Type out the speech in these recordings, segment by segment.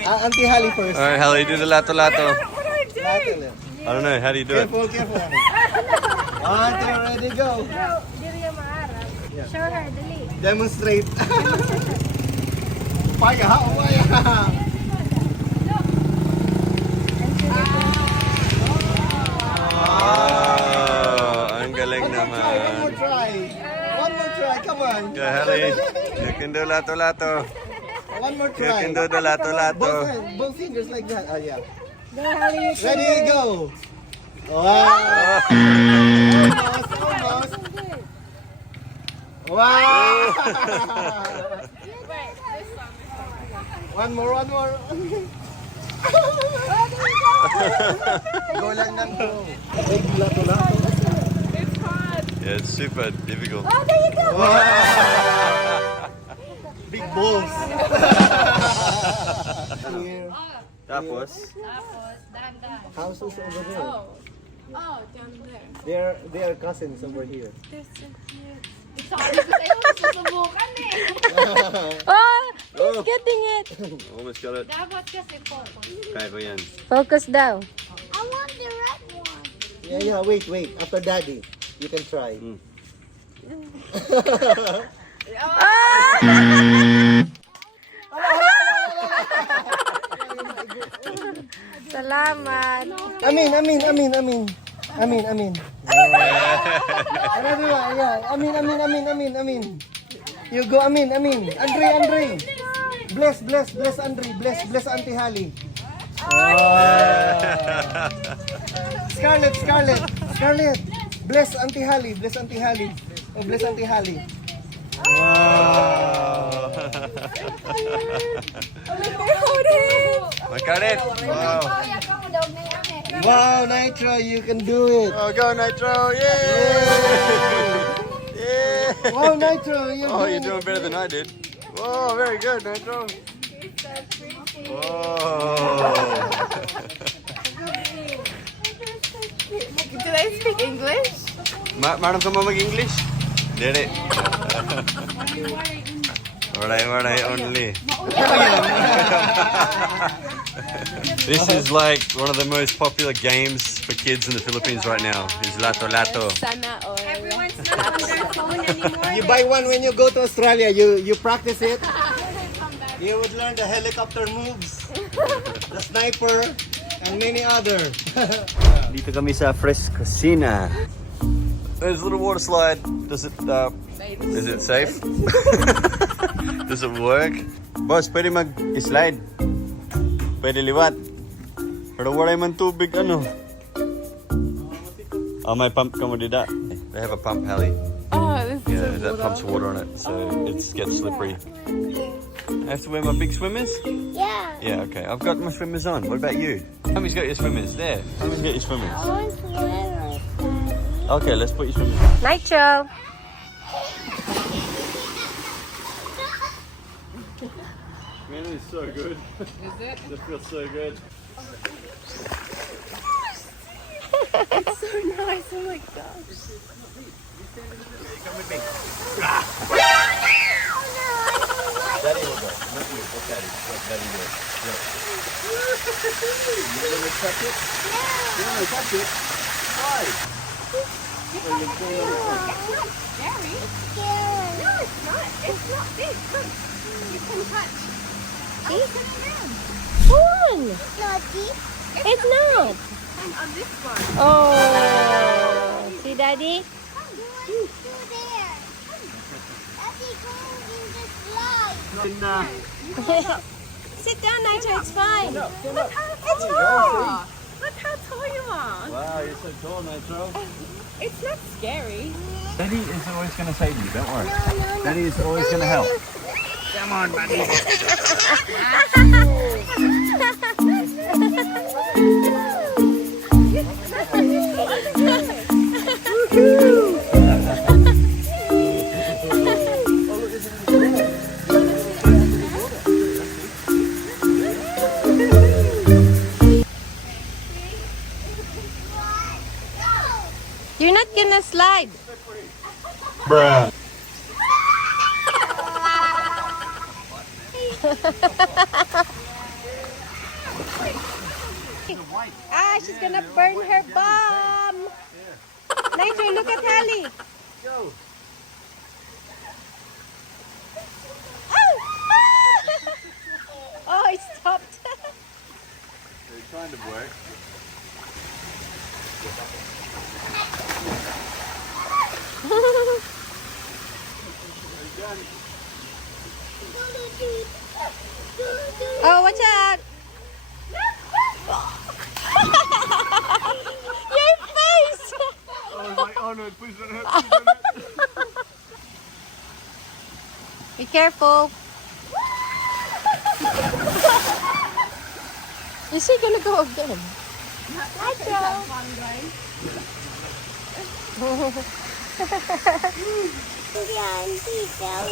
Auntie Halle first. Alright, Halle, do the Lato Lato. What do I do? I don't know, how do you do it? Careful, careful. 1, 2, ready, go. No, diri yung maarap. Show her, dali. Demonstrate. Paya, ha? Paya. Oh, ang galing One more naman. try. One more try. Come on. Go, Halle. You can do Lato Lato. One more You try. can do the Lato Lato. Both fingers like that. Oh, yeah. Go, Halle. Ready, go. Wow. Almost, almost. Wow. One more, one more. Go lang ng go. Big Lato Lato. It's hard. Yeah, it's super difficult. Oh, there you go. Wow. Big balls. Here. Tapos? Tapos, dahan-dahan. Houses over there. Oh, down there. They are cousins over here. They're so cute. Sorry, sa'yo, susubukan eh. Oh, he's getting it. Almost got it. Dapat kasi focus. Kaya ko yan. Focus daw. I want the red one. Yeah, wait. After daddy, you can try. Salamat. Amin. Amin. You go, amin. Andre. Bless, Andre. Bless, Auntie Halle. Scarlett. Bless, Auntie Halle. Oh, bless, Auntie Halle. Wow. Makarit. Wow. Wow, Nitro, you can do it. Oh, go Nitro. Yay. Yeah. Wow, Nitro, Oh, you're doing better than I did. Whoa, very good, Nitro. Whoa. Did I speak English? Madam, come on, English. Did it? Waray only. This is like one of the most popular games for kids in the Philippines right now. Is Lato Lato. Sana all. Everyone's not on their phone anymore. You buy one when you go to Australia. You practice it. You would learn the helicopter moves, the sniper, and many other. Dito kami sa Frescocina. There's a little water slide. Is it safe? Does it work? Boss, pwede mag-slide. Pwede liwat. Pero wala man tubig, ano? Oh, may pump ka mo dida. They have a pump, Halle. Oh, this Yeah, that pumps water on it, so it gets slippery. I have to wear my big swimmers? Yeah. Yeah, okay. I've got my swimmers on. What about you? Mummy's got your swimmers. There. Mummy's got your swimmers. Okay, let's put your swimmers on. Nitro. Man, it's so good. Is it? It feels so good. It's so nice. Oh my gosh. Come with me. No, Daddy will go. Not you. Let Daddy. Let Daddy do it. Look. You want to touch it? Yeah. You want to touch it? Why? It's not scary. It's scary. No, it's not. It's not big. Look. You can touch. See? Fun. It's not deep. It's not. And on this one. Oh. See, Daddy? Go there. Daddy, go in the slide. Sit down, Nitro. It's fine. Look how tall. Look how tall you are. Wow, you're so tall, Nitro. It's not scary. Daddy is always going to save you. Don't worry. Daddy is always going to help. Come on, buddy. You're not gonna slide. Bruh. Ah, she's gonna burn her bum. Nitro, look at Halle. Go. Oh, it stopped. It kind of worked. Oh, watch out. Your face. Oh no, please don't hurt. Be careful. Is he gonna go again? Nitro. Yeah, he fell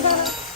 down.